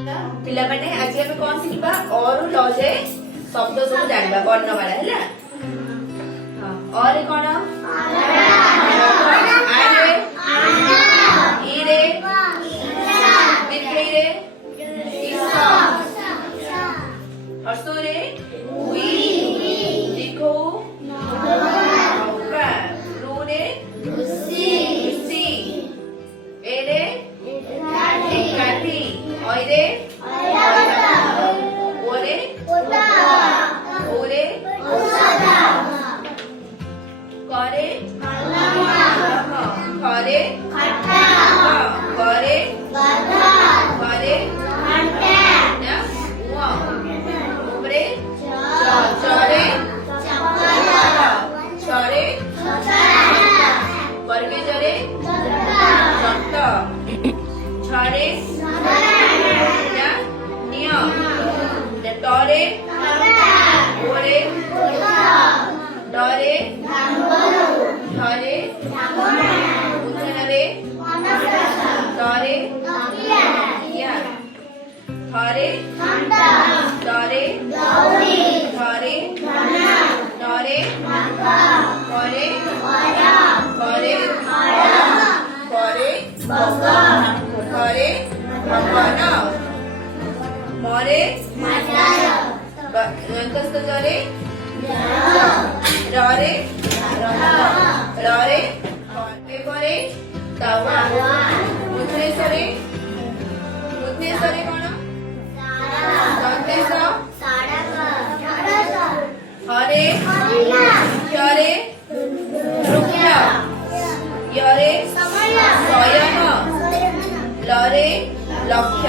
ପିଲାମାନେ ଆଜି ଆମେ କଣ ଶିଖିବା ଅରୁ ଲ ଯାଏ ଶବ୍ଦ ସବୁ ଜାଣିବା ବର୍ଣ୍ଣମାଳା ହେଲା। ଅରେ କଣ ଆରେ ଇରେ ଦିଖେଇରେ ଇସ ହସୁରେ ଉଇ ଦିଖଉ ନୌକା ରୁରେ ରୁସି एरे एकाठी ओरे ओरे ओरे करे खरे करे करे उपरे चढ़े चढ़े वर्गे चढ़े छड़े नियम टरे ओरे डरे झरे उथरे डरे थरे डरे घरे डरे करे करे करे घरे भगवान मरे जरे ररे ररे करे तवा उद्देश्य कौन संदेश हरे क्षरे रुक्ष यरे शयन लरे लक्ष्य।